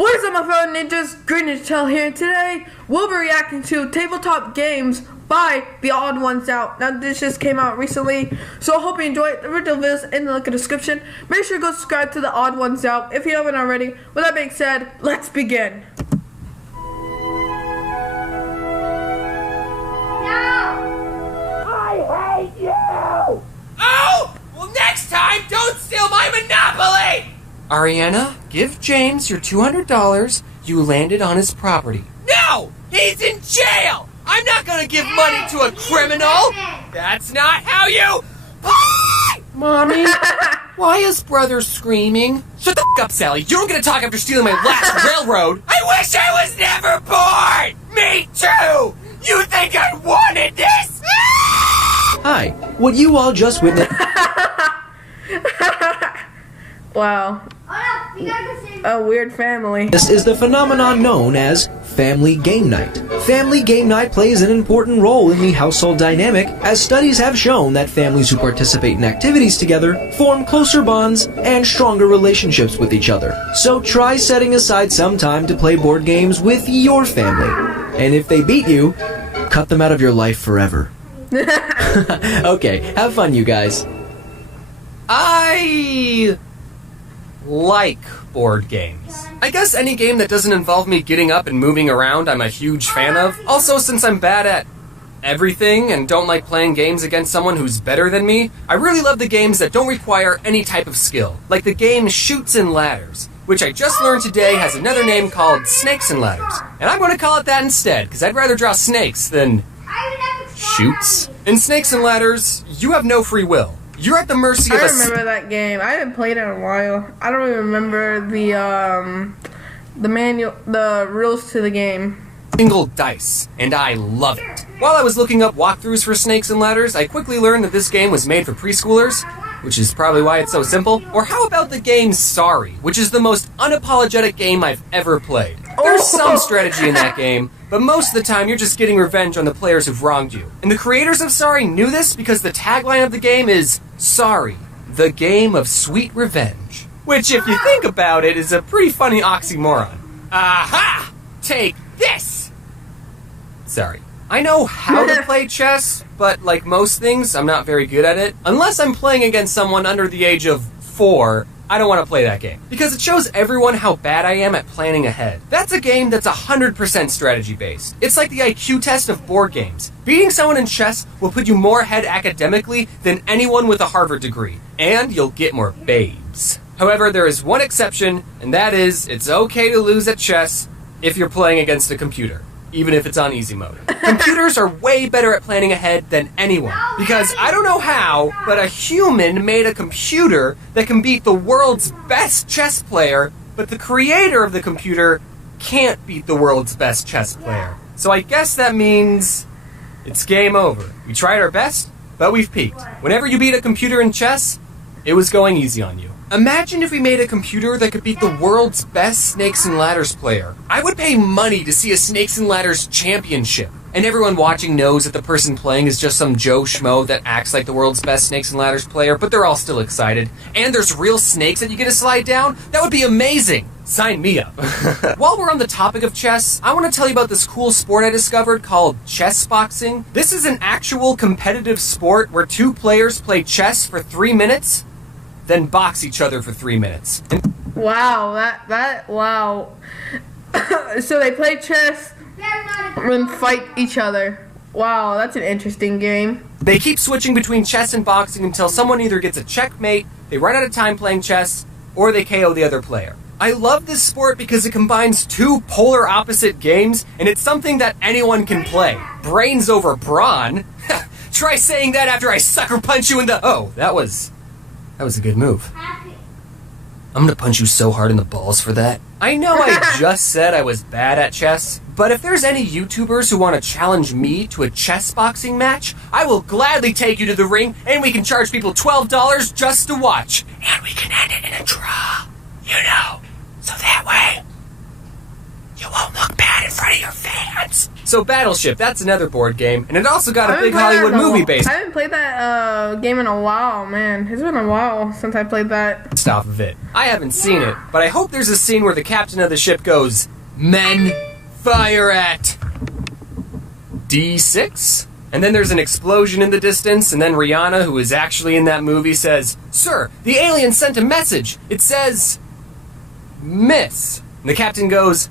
What is up, my fellow ninjas? Greenninjatale here. Today, we'll be reacting to tabletop games by TheOdd1sOut. Now, this just came out recently, so I hope you enjoy it. The original videos in the link in the description. Make sure to go subscribe to TheOdd1sOut if you haven't already. With that being said, let's begin. I hate you! Oh! Well, next time, don't steal my Monopoly! Ariana, give James your $200. You landed on his property. No! He's in jail! I'm not gonna give money to a criminal! That's not how you... Mommy, why is brother screaming? Shut the f*** up, Sally. You don't get to talk after stealing my last railroad. I wish I was never born! Me too! You think I wanted this? Hi, what you all just witnessed. Wow. A weird family. This is the phenomenon known as family game night. Family game night plays an important role in the household dynamic, as studies have shown that families who participate in activities together form closer bonds and stronger relationships with each other. So try setting aside some time to play board games with your family. And if they beat you, cut them out of your life forever. Okay, have fun, you guys. I like board games. I guess any game that doesn't involve me getting up and moving around I'm a huge fan of. Also, since I'm bad at everything and don't like playing games against someone who's better than me, I really love the games that don't require any type of skill, like the game Chutes and Ladders, which I just learned today has another name called Snakes and Ladders. And I'm going to call it that instead, because I'd rather draw snakes than chutes. In Snakes and Ladders, you have no free will. You're at the mercy of I remember that game. I haven't played it in a while. I don't even remember the manual, the rules to the game. Single dice, and I love it. While I was looking up walkthroughs for Snakes and Ladders, I quickly learned that this game was made for preschoolers, which is probably why it's so simple. Or how about the game Sorry, which is the most unapologetic game I've ever played. There's some strategy in that game, but most of the time you're just getting revenge on the players who've wronged you. And the creators of Sorry knew this because the tagline of the game is Sorry, the game of sweet revenge. Which, if you think about it, is a pretty funny oxymoron. Aha! Take this! Sorry. I know how to play chess, but like most things, I'm not very good at it. Unless I'm playing against someone under the age of 4, I don't want to play that game. Because it shows everyone how bad I am at planning ahead. That's a game that's 100% strategy-based. It's like the IQ test of board games. Beating someone in chess will put you more ahead academically than anyone with a Harvard degree. And you'll get more babes. However, there is one exception, and that is, it's okay to lose at chess if you're playing against a computer, even if it's on easy mode. Computers are way better at planning ahead than anyone, because I don't know how, but a human made a computer that can beat the world's best chess player, but the creator of the computer can't beat the world's best chess player. So I guess that means it's game over. We tried our best, but we've peaked. Whenever you beat a computer in chess, it was going easy on you. Imagine if we made a computer that could beat the world's best Snakes and Ladders player. I would pay money to see a Snakes and Ladders championship. And everyone watching knows that the person playing is just some Joe Schmo that acts like the world's best Snakes and Ladders player, but they're all still excited. And there's real snakes that you get to slide down? That would be amazing! Sign me up. While we're on the topic of chess, I want to tell you about this cool sport I discovered called chess boxing. This is an actual competitive sport where 2 players play chess for 3 minutes, then box each other for 3 minutes. Wow, wow. So they play chess and fight each other. Wow, that's an interesting game. They keep switching between chess and boxing until someone either gets a checkmate, they run out of time playing chess, or they KO the other player. I love this sport because it combines 2 polar opposite games, and it's something that anyone can play. Brains over brawn? Try saying that after I sucker punch you in the... Oh, that was a good move. I'm gonna punch you so hard in the balls for that. I know I just said I was bad at chess, but if there's any YouTubers who want to challenge me to a chess boxing match, I will gladly take you to the ring, and we can charge people $12 just to watch. And we can end it in a draw, you know, so that way you won't look bad in front of your fans. So Battleship, that's another board game, and it also got a big played that Hollywood in a movie while. based I haven't played that game in a while, man. It's been a while since I played that. off of it. I haven't seen it, but I hope there's a scene where the captain of the ship goes, "Men, fire at D6?" And then there's an explosion in the distance, and then Rihanna, who is actually in that movie, says, "Sir, the alien sent a message. It says, miss." And the captain goes,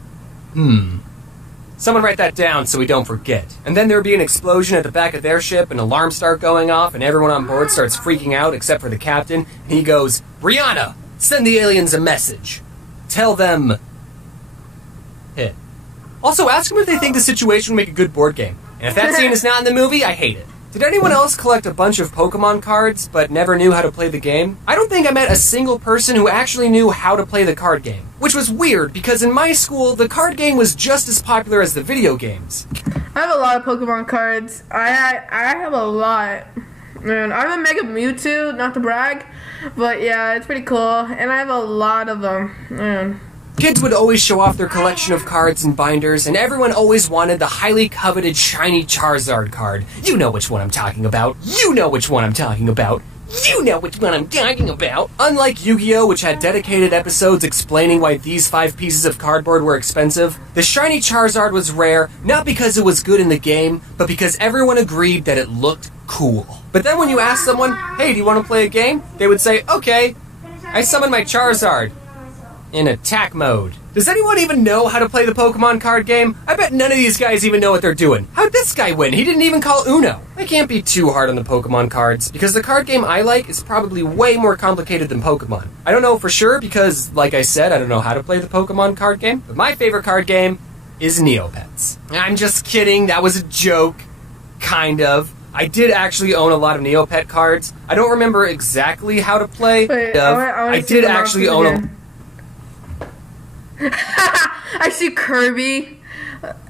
Someone write that down so we don't forget. And then there'd be an explosion at the back of their ship, and alarms start going off, and everyone on board starts freaking out except for the captain. And he goes, "Rihanna, send the aliens a message. Tell them hit." Also, ask them if they think the situation would make a good board game. And if that scene is not in the movie, I hate it. Did anyone else collect a bunch of Pokemon cards but never knew how to play the game? I don't think I met a single person who actually knew how to play the card game. Which was weird, because in my school, the card game was just as popular as the video games. I have a lot of Pokemon cards. I have a lot. Man, I'm a Mega Mewtwo, not to brag, but yeah, it's pretty cool. And I have a lot of them. Man. Kids would always show off their collection of cards and binders, and everyone always wanted the highly coveted shiny Charizard card. You know which one I'm talking about. You know which one I'm talking about. You know which one I'm talking about. Unlike Yu-Gi-Oh!, which had dedicated episodes explaining why these 5 pieces of cardboard were expensive, the shiny Charizard was rare, not because it was good in the game, but because everyone agreed that it looked cool. But then when you ask someone, "Hey, do you want to play a game?" they would say, "Okay, I summon my Charizard in attack mode." Does anyone even know how to play the Pokemon card game? I bet none of these guys even know what they're doing. How'd this guy win? He didn't even call Uno. I can't be too hard on the Pokemon cards, because the card game I like is probably way more complicated than Pokemon. I don't know for sure because, like I said, I don't know how to play the Pokemon card game, but my favorite card game is Neopets. I'm just kidding, that was a joke. Kind of. I did actually own a lot of Neopet cards. I don't remember exactly how to play. Wait, I did actually own a... I see Kirby.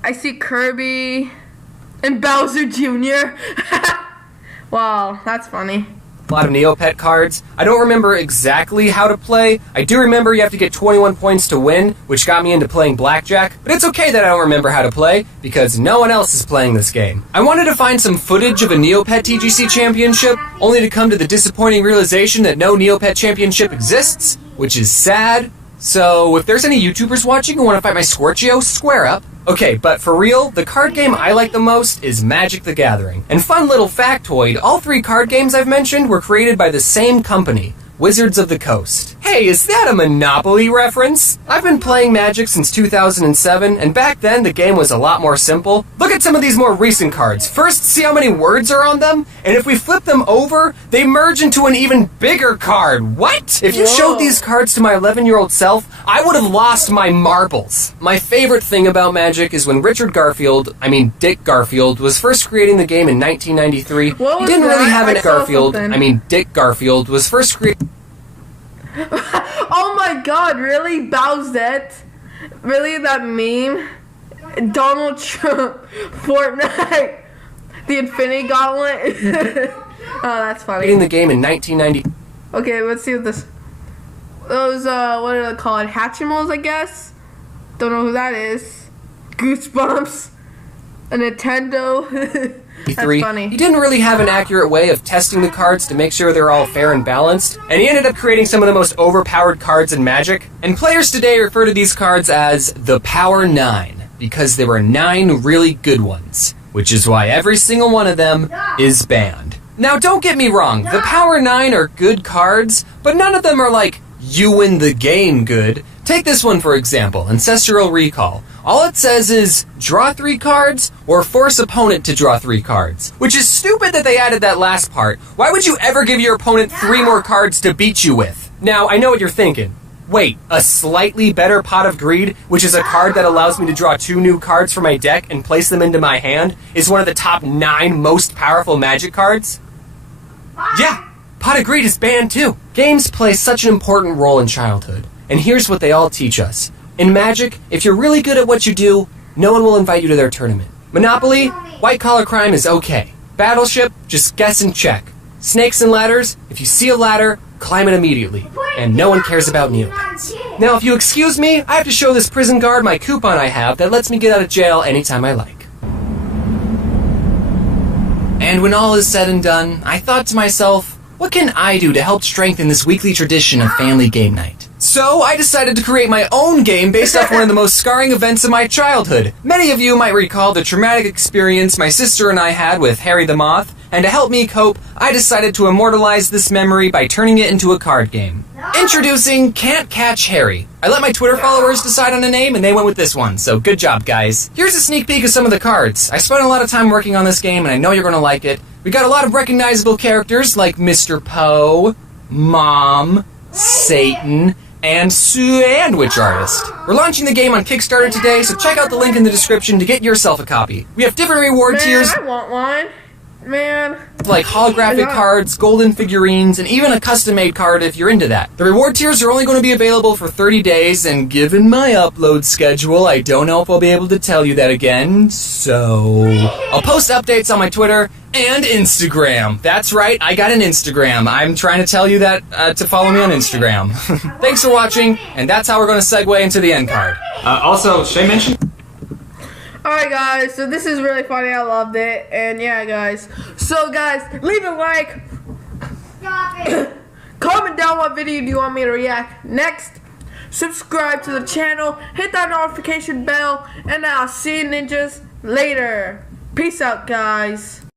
I see Kirby and Bowser Jr. Wow, that's funny. A lot of Neopet cards. I don't remember exactly how to play. I do remember you have to get 21 points to win, which got me into playing blackjack, but it's okay that I don't remember how to play, because no one else is playing this game. I wanted to find some footage of a Neopet TGC championship, only to come to the disappointing realization that no Neopet championship exists, which is sad. So, if there's any YouTubers watching who want to fight my Scorchio, square up. Okay, but for real, the card game I like the most is Magic the Gathering. And fun little factoid, all 3 card games I've mentioned were created by the same company, Wizards of the Coast. Hey, is that a Monopoly reference? I've been playing Magic since 2007, and back then the game was a lot more simple. Look at some of these more recent cards. First, see how many words are on them? And if we flip them over, they merge into an even bigger card. What? If you showed these cards to my 11-year-old self, I would have lost my marbles. My favorite thing about Magic is when Dick Garfield, was first creating the game in 1993. What was he didn't that? really have I an saw Garfield. something. Dick Garfield was first creating... Oh my god, really? Bowsette? Really, that meme? Donald Trump, Fortnite, the Infinity Gauntlet? Oh, that's funny. creating the game in 1990. Okay, let's see what this... Those, what do they call it? Hatchimals, I guess? Don't know who that is. Goosebumps. A Nintendo. That's funny. He didn't really have an accurate way of testing the cards to make sure they're all fair and balanced, and he ended up creating some of the most overpowered cards in Magic. And players today refer to these cards as the Power 9, because there were 9 really good ones, which is why every single one of them is banned. Now, don't get me wrong, the Power 9 are good cards, but none of them are like, you win the game good. Take this one for example, Ancestral Recall. All it says is, draw 3 cards, or force opponent to draw 3 cards. Which is stupid that they added that last part. Why would you ever give your opponent 3 more cards to beat you with? Now, I know what you're thinking. Wait, a slightly better Pot of Greed, which is a card that allows me to draw 2 new cards from my deck and place them into my hand, is one of the top 9 most powerful Magic cards? Yeah, Pot of Greed is banned too. Games play such an important role in childhood, and here's what they all teach us. In Magic, if you're really good at what you do, no one will invite you to their tournament. Monopoly, white-collar crime is okay. Battleship, just guess and check. Snakes and ladders, if you see a ladder, climb it immediately. And no one cares about Neopets. Now, if you excuse me, I have to show this prison guard my coupon I have that lets me get out of jail anytime I like. And when all is said and done, I thought to myself, what can I do to help strengthen this weekly tradition of family game night? So I decided to create my own game based off one of the most scarring events of my childhood. Many of you might recall the traumatic experience my sister and I had with Harry the Moth, and to help me cope, I decided to immortalize this memory by turning it into a card game. Introducing Can't Catch Harry. I let my Twitter followers decide on a name, and they went with this one, so good job, guys. Here's a sneak peek of some of the cards. I spent a lot of time working on this game, and I know you're gonna like it. We got a lot of recognizable characters like Mr. Poe, Mom, Satan, and Sandwich Artist. We're launching the game on Kickstarter today, so check out the link in the description to get yourself a copy. We have different reward tiers. I want one. Man. Like holographic cards, golden figurines, and even a custom-made card if you're into that. The reward tiers are only going to be available for 30 days, and given my upload schedule, I don't know if I'll be able to tell you that again, so I'll post updates on my Twitter and Instagram. That's right, I got an Instagram. I'm trying to tell you that to follow me on Instagram. Thanks for watching, and that's how we're going to segue into the end card. Also, should I mention? Alright guys, so this is really funny, I loved it, and yeah guys, so guys, leave a like, comment down what video do you want me to react next, subscribe to the channel, hit that notification bell, and I'll see you ninjas later. Peace out guys.